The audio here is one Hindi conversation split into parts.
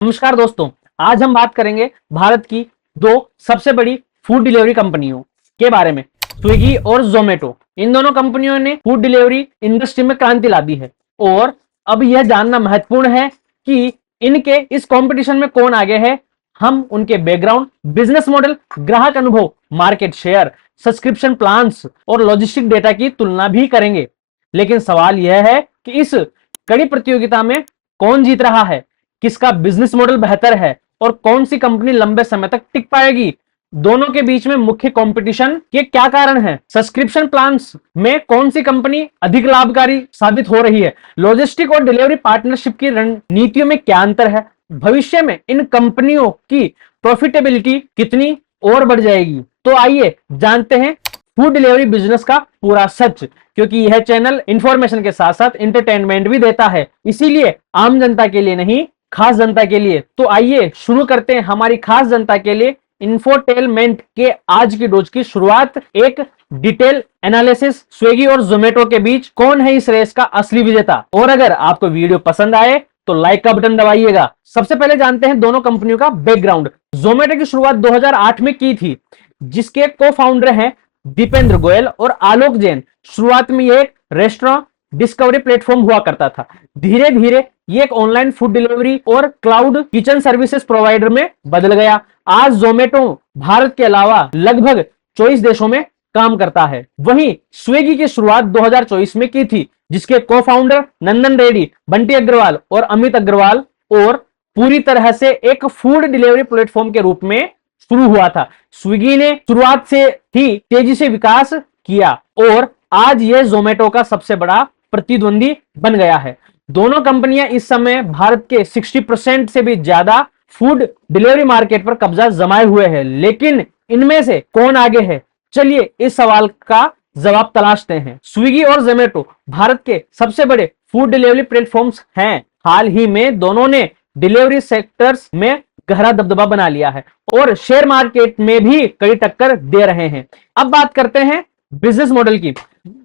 नमस्कार दोस्तों, आज हम बात करेंगे भारत की दो सबसे बड़ी फूड डिलीवरी कंपनियों के बारे में, स्विगी और जोमेटो। इन दोनों कंपनियों ने फूड डिलीवरी इंडस्ट्री में क्रांति ला दी है और अब यह जानना महत्वपूर्ण है कि इनके इस कंपटीशन में कौन आगे है। हम उनके बैकग्राउंड, बिजनेस मॉडल, ग्राहक अनुभव, मार्केट शेयर, सब्सक्रिप्शन प्लान्स और लॉजिस्टिक डेटा की तुलना भी करेंगे। लेकिन सवाल यह है कि इस कड़ी प्रतियोगिता में कौन जीत रहा है, किसका बिजनेस मॉडल बेहतर है और कौन सी कंपनी लंबे समय तक टिक पाएगी। दोनों के बीच में मुख्य कंपटीशन के क्या कारण है, सब्सक्रिप्शन प्लान्स में कौन सी कंपनी अधिक लाभकारी साबित हो रही है, लॉजिस्टिक और डिलीवरी पार्टनरशिप की रणनीतियों में क्या अंतर है, भविष्य में इन कंपनियों की प्रॉफिटेबिलिटी कितनी और बढ़ जाएगी। तो आइए जानते हैं फूड डिलीवरी बिजनेस का पूरा सच, क्योंकि यह चैनल इंफॉर्मेशन के साथ साथ एंटरटेनमेंट भी देता है, इसीलिए आम जनता के लिए नहीं, खास जनता के लिए। तो आइए शुरू करते हैं हमारी खास जनता के लिए इंफोटेलमेंट के आज की डोज की शुरुआत एक डिटेल एनालिसिस। स्विगी और जोमेटो के बीच कौन है इस रेस का असली विजेता। और अगर आपको वीडियो पसंद आए तो लाइक का बटन दबाइएगा। सबसे पहले जानते हैं दोनों कंपनियों का बैकग्राउंड। जोमेटो की शुरुआत 2008 में की थी, जिसके को फाउंडर हैं दीपेंद्र गोयल और आलोक जैन। शुरुआत में यह एक रेस्टोरेंट डिस्कवरी प्लेटफॉर्म हुआ करता था। धीरे धीरे ये एक ऑनलाइन फूड डिलीवरी और क्लाउड किचन सर्विसेज प्रोवाइडर में बदल गया। आज जोमेटो भारत के अलावा लगभग 24 देशों में काम करता है। वहीं स्विगी की शुरुआत 2024 में की थी, जिसके को फाउंडर नंदन रेड्डी, बंटी अग्रवाल और अमित अग्रवाल, और पूरी तरह से एक फूड डिलीवरी प्लेटफॉर्म के रूप में शुरू हुआ था। स्विगी ने शुरुआत से ही तेजी से विकास किया और आज यह जोमेटो का सबसे बड़ा प्रतिद्वंदी बन गया है। दोनों कंपनियां इस समय भारत के 60% से भी ज्यादा फूड डिलीवरी मार्केट पर कब्जा जमाए हुए हैं। लेकिन इनमें से कौन आगे है, चलिए इस सवाल का जवाब तलाशते हैं। स्विगी और जोमेटो भारत के सबसे बड़े फूड डिलीवरी प्लेटफॉर्म्स हैं। हाल ही में दोनों ने डिलीवरी सेक्टर्स में गहरा दबदबा बना लिया है और शेयर मार्केट में भी कड़ी टक्कर दे रहे हैं। अब बात करते हैं बिजनेस मॉडल की।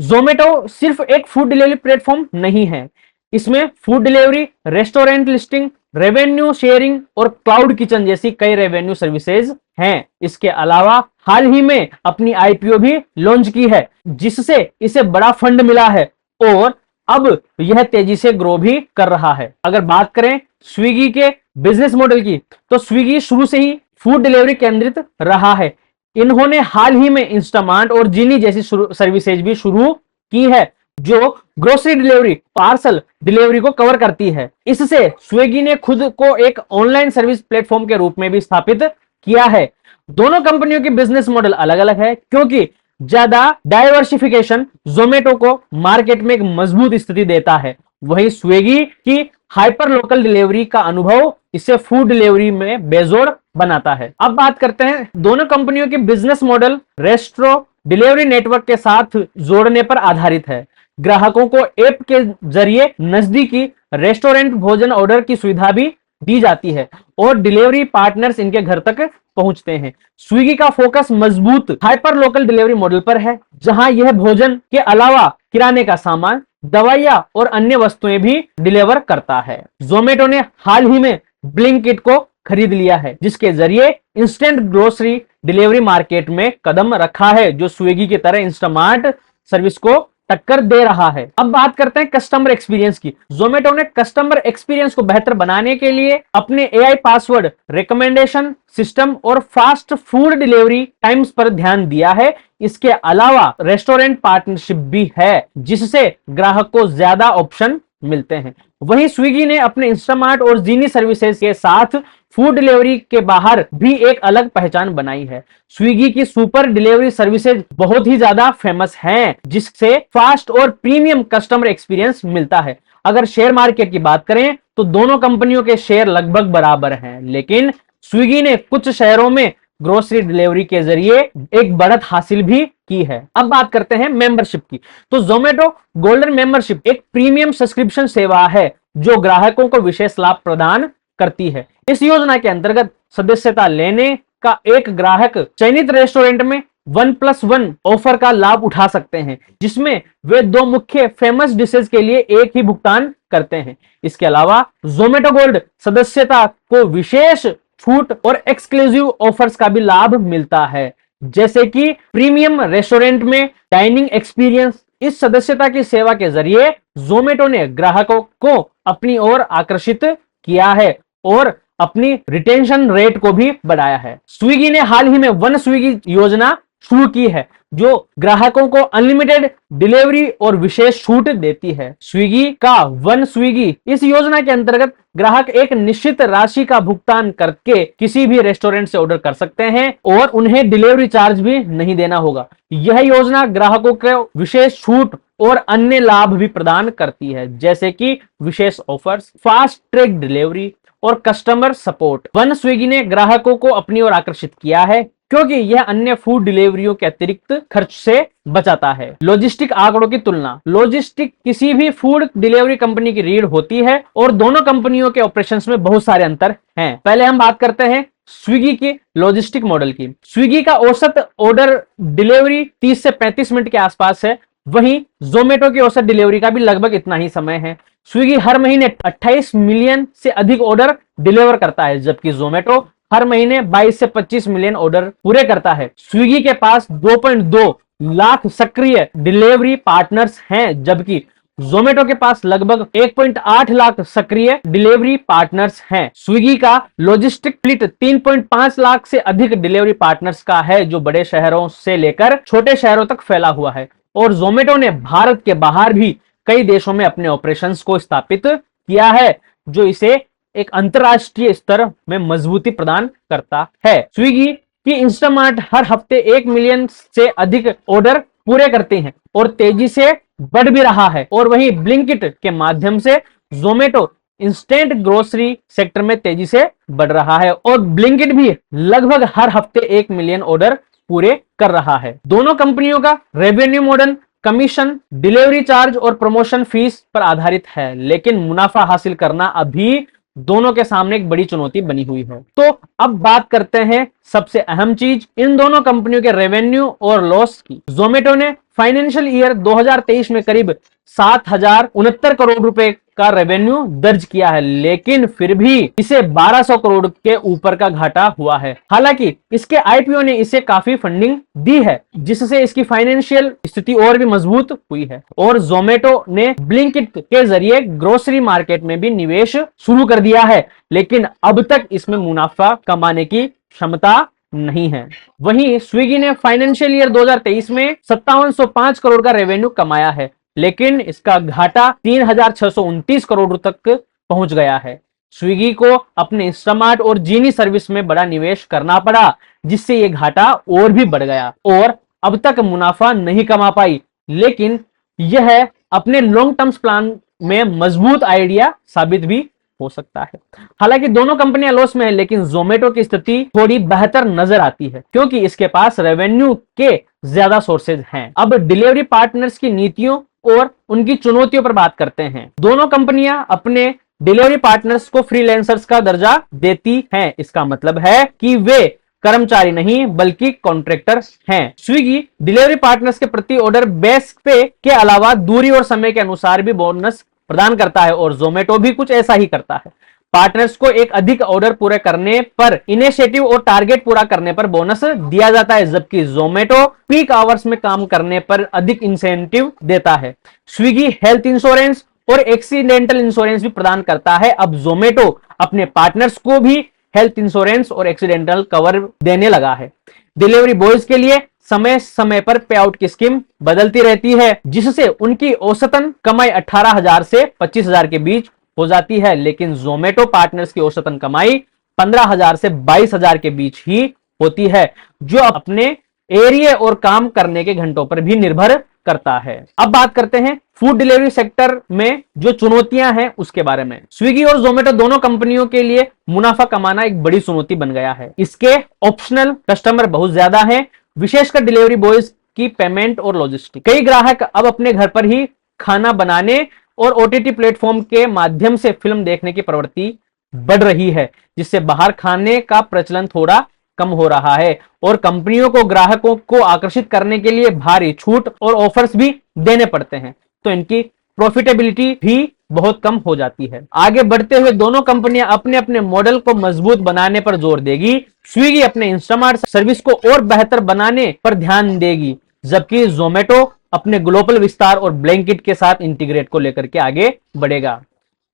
जोमेटो सिर्फ एक फूड डिलीवरी प्लेटफॉर्म नहीं है, इसमें food delivery, restaurant listing, revenue sharing और क्लाउड किचन जैसी कई रेवेन्यू सर्विसेज हैं। इसके अलावा हाल ही में अपनी आईपीओ भी लॉन्च की है, जिससे इसे बड़ा फंड मिला है और अब यह तेजी से ग्रो भी कर रहा है। अगर बात करें स्विगी के बिजनेस मॉडल की, तो स्विगी शुरू से ही फूड डिलीवरी केंद्रित रहा है। इन्होंने हाल ही में इंस्टामार्ट और जीनी जैसी सर्विसेज भी शुरू की है, जो ग्रोसरी डिलीवरी, पार्सल डिलीवरी को कवर करती है। इससे स्विगी ने खुद को एक ऑनलाइन सर्विस प्लेटफॉर्म के रूप में भी स्थापित किया है। दोनों कंपनियों की बिजनेस मॉडल अलग अलग है, क्योंकि ज्यादा डाइवर्सिफिकेशन जोमेटो को मार्केट में एक मजबूत स्थिति देता है, वहीं स्विगी की हाइपर लोकल डिलीवरी का अनुभव इसे फूड डिलीवरी में बेजोड़ बनाता है। अब बात करते हैं दोनों कंपनियों के business model restaurant delivery network के साथ जोड़ने पर आधारित है। ग्राहकों को ऐप के जरिए नजदीकी रेस्टोरेंट भोजन ऑर्डर की सुविधा भी दी जाती है और डिलीवरी पार्टनर्स इनके घर तक पहुंचते हैं। स्विगी का फोकस मजबूत हाइपर लोकल डिलीवरी मॉडल पर है, जहां यह भोजन के अलावा किराने का सामान, दवाइयां और अन्य वस्तुएं भी डिलीवर करता है। जोमेटो ने हाल ही में ब्लिंकिट को खरीद लिया है, जिसके जरिए इंस्टेंट ग्रोसरी डिलीवरी मार्केट में कदम रखा है, जो स्विगी की तरह इंस्टामार्ट सर्विस को टक्कर दे रहा है। अब बात करते हैं कस्टमर एक्सपीरियंस की। जोमेटो ने कस्टमर एक्सपीरियंस को बेहतर बनाने के लिए अपने एआई पासवर्ड रिकमेंडेशन सिस्टम और फास्ट फूड डिलीवरी टाइम्स पर ध्यान दिया है। इसके अलावा रेस्टोरेंट पार्टनरशिप भी है, जिससे ग्राहक को ज्यादा ऑप्शन मिलते हैं। वहीं स्विगी ने अपने इंस्टामार्ट और जीनी सर्विसेज के साथ फूड डिलीवरी के बाहर भी एक अलग पहचान बनाई है। स्विगी की सुपर डिलीवरी सर्विसेज बहुत ही ज्यादा फेमस हैं, जिससे फास्ट और प्रीमियम कस्टमर एक्सपीरियंस मिलता है। अगर शेयर मार्केट की बात करें तो दोनों कंपनियों के शेयर लगभग बराबर हैं, लेकिन स्विगी ने कुछ शहरों में ग्रोसरी डिलीवरी के जरिए एक बढ़त हासिल भी की है। अब बात करते हैं मेंबरशिप की। तो जोमेटो गोल्डन मेंबरशिप एक प्रीमियम सब्सक्रिप्शन सेवा है, जो ग्राहकों को विशेष लाभ प्रदान करती है। इस योजना के अंतर्गत सदस्यता लेने का एक ग्राहक चयनित रेस्टोरेंट में 1+1 ऑफर का लाभ उठा सकते हैं, जिसमें वे 2 मुख्य फेमस डिशेज के लिए एक ही भुगतान करते हैं। इसके अलावा जोमेटो गोल्ड सदस्यता को विशेष छूट और एक्सक्लूसिव ऑफर्स का भी लाभ मिलता है, जैसे कि प्रीमियम रेस्टोरेंट में डाइनिंग एक्सपीरियंस। इस सदस्यता की सेवा के जरिए जोमेटो ने ग्राहकों को अपनी ओर आकर्षित किया है और अपनी रिटेंशन रेट को भी बढ़ाया है। स्विगी ने हाल ही में वन स्विगी योजना शुरू की है, जो ग्राहकों को अनलिमिटेड डिलीवरी और विशेष छूट देती है। स्विगी का वन स्विगी इस योजना के अंतर्गत ग्राहक एक निश्चित राशि का भुगतान करके किसी भी रेस्टोरेंट से ऑर्डर कर सकते हैं और उन्हें डिलीवरी चार्ज भी नहीं देना होगा। यह योजना ग्राहकों को विशेष छूट और अन्य लाभ भी प्रदान करती है, जैसे कि विशेष ऑफर्स, फास्ट ट्रैक डिलीवरी और कस्टमर सपोर्ट। वन स्विगी ने ग्राहकों को अपनी ओर आकर्षित किया है क्योंकि यह अन्य फूड डिलीवरियों के अतिरिक्त खर्च से बचाता है। लॉजिस्टिक आंकड़ों की तुलना। लॉजिस्टिक किसी भी फूड डिलीवरी कंपनी की रीढ़ होती है और दोनों कंपनियों के ऑपरेशंस में बहुत सारे अंतर हैं। पहले हम बात करते हैं स्विगी के लॉजिस्टिक मॉडल की। स्विगी का औसत ऑर्डर डिलीवरी 30 से 35 मिनट के आसपास है, वहीं जोमेटो की औसत डिलीवरी का भी लगभग इतना ही समय है। स्विगी हर महीने 28 मिलियन से अधिक ऑर्डर डिलीवर करता है, जबकि जोमेटो हर महीने 22 से 25 मिलियन ऑर्डर पूरे करता है। स्विगी के पास 2.2 लाख सक्रिय डिलीवरी पार्टनर्स हैं, जबकि जोमेटो के पास लगभग 1.8 लाख सक्रिय डिलीवरी पार्टनर्स हैं। स्विगी का लॉजिस्टिक फ्लीट 3.5 लाख से अधिक डिलीवरी पार्टनर्स का है, जो बड़े शहरों से लेकर छोटे शहरों तक फैला हुआ है। और जोमेटो ने भारत के बाहर भी कई देशों में अपने ऑपरेशंस को स्थापित किया है, जो इसे एक अंतरराष्ट्रीय स्तर में मजबूती प्रदान करता है। स्विगी की इंस्टामार्ट हर हफ्ते 1 मिलियन से अधिक ऑर्डर पूरे करते हैं और तेजी से बढ़ भी रहा है। और वहीं ब्लिंकिट के माध्यम से जोमेटो इंस्टेंट ग्रोसरी सेक्टर में तेजी से बढ़ रहा है और ब्लिंकिट भी लगभग हर हफ्ते 1 मिलियन ऑर्डर पूरे कर रहा है। दोनों कंपनियों का revenue model commission, delivery charge और प्रमोशन फीस पर आधारित है, लेकिन मुनाफा हासिल करना अभी दोनों के सामने एक बड़ी चुनौती बनी हुई है। तो अब बात करते हैं सबसे अहम चीज, इन दोनों कंपनियों के रेवेन्यू और लॉस की। जोमेटो ने फाइनेंशियल ईयर 2023 में करीब 7,069 करोड़ रुपए का रेवेन्यू दर्ज किया है, लेकिन फिर भी इसे 1200 करोड़ के ऊपर का घाटा हुआ है। हालांकि इसके आईपीओ ने इसे काफी फंडिंग दी है, जिससे इसकी फाइनेंशियल स्थिति और भी मजबूत हुई है। और जोमेटो ने ब्लिंकिट के जरिए ग्रोसरी मार्केट में भी निवेश शुरू कर दिया है, लेकिन अब तक इसमें मुनाफा कमाने की क्षमता नहीं है। वहीं स्विगी ने फाइनेंशियल ईयर 2023 में 5705 करोड़ का रेवेन्यू कमाया है, लेकिन इसका घाटा 3629 करोड़ तक पहुंच गया है। स्विगी को अपने इंस्टामार्ट और जीनी सर्विस में बड़ा निवेश करना पड़ा, जिससे यह घाटा और भी बढ़ गया और अब तक मुनाफा नहीं कमा पाई, लेकिन यह अपने लॉन्ग टर्म प्लान में मजबूत आइडिया साबित भी हो सकता है। हालांकि दोनों कंपनियां लॉस में है, लेकिन जोमेटो की स्थिति थोड़ी बेहतर नजर आती है क्योंकि इसके पास रेवेन्यू के ज्यादा सोर्सेज हैं। अब डिलीवरी पार्टनर्स की नीतियों और उनकी चुनौतियों पर बात करते हैं। दोनों कंपनियां अपने डिलीवरी पार्टनर्स को फ्रीलांसर्स का दर्जा देती हैं। इसका मतलब है कि वे कर्मचारी नहीं बल्कि कॉन्ट्रैक्टर हैं। स्विगी डिलीवरी पार्टनर्स के प्रति ऑर्डर बेस पे के अलावा दूरी और समय के अनुसार भी बोनस प्रदान करता है और जोमेटो भी कुछ ऐसा ही करता है। पार्टनर्स को एक अधिक ऑर्डर पूरे करने पर, इनिशिएटिव और टारगेट पूरा करने पर बोनस दिया जाता है, जबकि जोमेटो पीक आवर्स में काम करने पर अधिक इंसेंटिव देता है। स्विगी हेल्थ इंश्योरेंस और एक्सीडेंटल इंश्योरेंस भी प्रदान करता है। अब जोमेटो अपने पार्टनर्स को भी हेल्थ इंश्योरेंस और एक्सीडेंटल कवर देने लगा है। डिलीवरी बॉयज के लिए समय समय पर पे आउट की स्कीम बदलती रहती है, जिससे उनकी औसतन कमाई 18,000 से 25,000 के बीच हो जाती है, लेकिन जोमेटो पार्टनर्स की औसतन कमाई 15,000 से 22,000 के बीच ही होती है, जो अपने एरिया और काम करने के घंटों पर भी निर्भर करता है। अब बात करते हैं फूड डिलीवरी सेक्टर में जो चुनौतियां हैं उसके बारे में। स्विगी और जोमेटो दोनों कंपनियों के लिए मुनाफा कमाना एक बड़ी चुनौती बन गया है। इसके ऑप्शनल कस्टमर बहुत ज्यादा हैं, विशेषकर डिलीवरी बॉयज की पेमेंट और लॉजिस्टिक। कई ग्राहक अब अपने घर पर ही खाना बनाने और ओटीटी प्लेटफॉर्म के माध्यम से फिल्म देखने की प्रवृत्ति बढ़ रही है, जिससे बाहर खाने का प्रचलन थोड़ा कम हो रहा है और कंपनियों को ग्राहकों को आकर्षित करने के लिए भारी छूट और ऑफर्स भी देने पड़ते हैं, तो इनकी प्रॉफिटेबिलिटी भी बहुत कम हो जाती है। आगे बढ़ते हुए दोनों कंपनियां अपने अपने मॉडल को मजबूत बनाने पर जोर देगी। स्विगी अपने इंस्टामार्ट सर्विस को और बेहतर बनाने पर ध्यान देगी, जबकि जोमेटो अपने ग्लोबल विस्तार और ब्लैंकिट के साथ इंटीग्रेट को लेकर के आगे बढ़ेगा।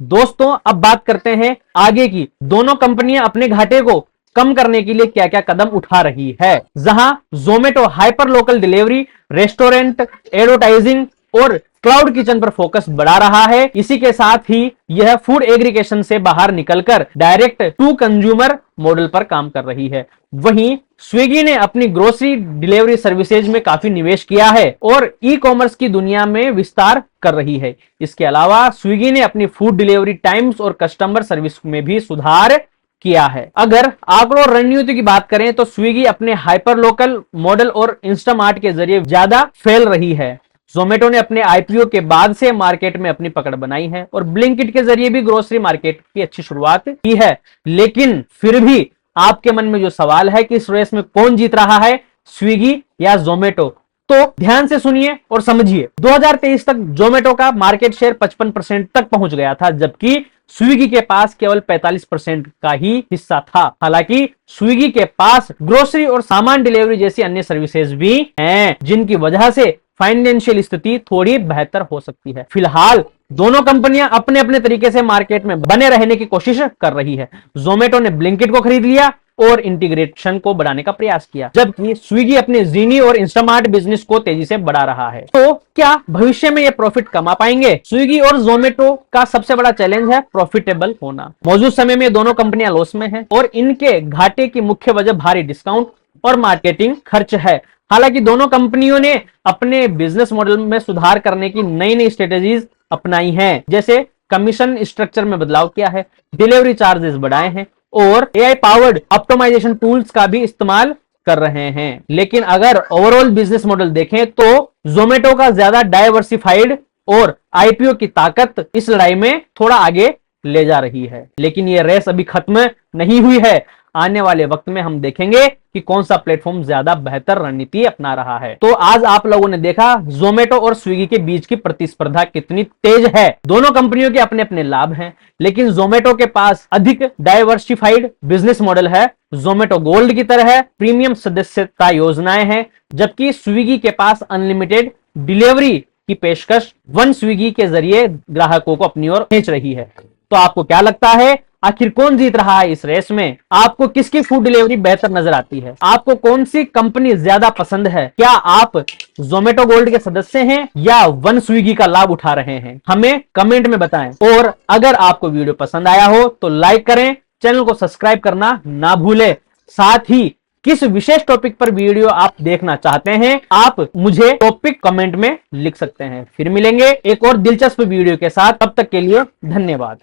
दोस्तों, अब बात करते हैं आगे की। दोनों कंपनियां अपने घाटे को कम करने के लिए क्या क्या कदम उठा रही है। जहां Zomato hyper local delivery, restaurant, advertising और क्लाउड किचन पर फोकस बढ़ा रहा है। इसी के साथ ही यह फूड एग्रीगेशन से बाहर निकलकर डायरेक्ट टू कंज्यूमर मॉडल पर काम कर रही है। वहीं स्विगी ने अपनी ग्रोसरी डिलीवरी सर्विसेज में काफी निवेश किया है और ई कॉमर्स की दुनिया में विस्तार कर रही है। इसके अलावा स्विगी ने अपनी फूड डिलीवरी टाइम्स और कस्टमर सर्विस में भी सुधार किया है। अगर आंकड़ों और रणनीति की बात करें तो स्विगी अपने हाइपर लोकल मॉडल और इंस्टामार्ट के जरिए ज्यादा फैल रही है। जोमेटो ने अपने आईपीओ के बाद से मार्केट में अपनी पकड़ बनाई है और ब्लिंकिट के जरिए भी ग्रोसरी मार्केट की अच्छी शुरुआत की है। लेकिन फिर भी आपके मन में जो सवाल है कि इस रेस में कौन जीत रहा है, स्विगी या जोमेटो, तो ध्यान से सुनिए और समझिए। 2023 तक जोमेटो का मार्केट शेयर 55% तक पहुंच गया था, जबकि स्विगी के पास केवल 45% का ही हिस्सा था। हालांकि स्विगी के पास ग्रोसरी और सामान डिलीवरी जैसी अन्य सर्विसेज भी हैं, जिनकी वजह से फाइनेंशियल स्थिति थोड़ी बेहतर हो सकती है। फिलहाल दोनों कंपनियां अपने अपने तरीके से मार्केट में बने रहने की कोशिश कर रही है। जोमेटो ने ब्लिंकिट को खरीद लिया और इंटीग्रेशन को बढ़ाने का प्रयास किया, जबकि स्विगी अपने जीनी और इंस्टामार्ट बिजनेस को तेजी से बढ़ा रहा है। तो क्या भविष्य में ये प्रॉफिट कमा पाएंगे? स्विगी और जोमेटो का सबसे बड़ा चैलेंज है प्रॉफिटेबल होना। मौजूद समय में दोनों कंपनियां लॉस में हैं और इनके घाटे की मुख्य वजह भारी डिस्काउंट और मार्केटिंग खर्च है। हालांकि दोनों कंपनियों ने अपने बिजनेस मॉडल में सुधार करने की नई नई स्ट्रेटेजीज अपनाई हैं, जैसे कमीशन स्ट्रक्चर में बदलाव किया है, डिलीवरी चार्जेस बढ़ाए हैं और एआई पावर्ड ऑप्टिमाइजेशन टूल्स का भी इस्तेमाल कर रहे हैं। लेकिन अगर ओवरऑल बिजनेस मॉडल देखें तो जोमेटो का ज्यादा डाइवर्सिफाइड और आईपीओ की ताकत इस लड़ाई में थोड़ा आगे ले जा रही है। लेकिन ये रेस अभी खत्म नहीं हुई है। आने वाले वक्त में हम देखेंगे कि कौन सा प्लेटफॉर्म ज्यादा बेहतर रणनीति अपना रहा है। तो आज आप लोगों ने देखा जोमेटो और स्विगी के बीच की प्रतिस्पर्धा कितनी तेज है। दोनों कंपनियों के अपने अपने लाभ हैं, लेकिन जोमेटो के पास अधिक डाइवर्सिफाइड बिजनेस मॉडल है। जोमेटो गोल्ड की तरह प्रीमियम सदस्यता योजनाएं हैं, जबकि स्विगी के पास अनलिमिटेड डिलीवरी की पेशकश वन स्विगी के जरिए ग्राहकों को अपनी ओर खींच रही है। तो आपको क्या लगता है, आखिर कौन जीत रहा है इस रेस में? आपको किसकी फूड डिलीवरी बेहतर नजर आती है? आपको कौन सी कंपनी ज्यादा पसंद है? क्या आप जोमेटो गोल्ड के सदस्य हैं या वन स्विगी का लाभ उठा रहे हैं? हमें कमेंट में बताएं। और अगर आपको वीडियो पसंद आया हो तो लाइक करें, चैनल को सब्सक्राइब करना ना भूलें। साथ ही किस विशेष टॉपिक पर वीडियो आप देखना चाहते हैं, आप मुझे टॉपिक कमेंट में लिख सकते हैं। फिर मिलेंगे एक और दिलचस्प वीडियो के साथ, तब तक के लिए धन्यवाद।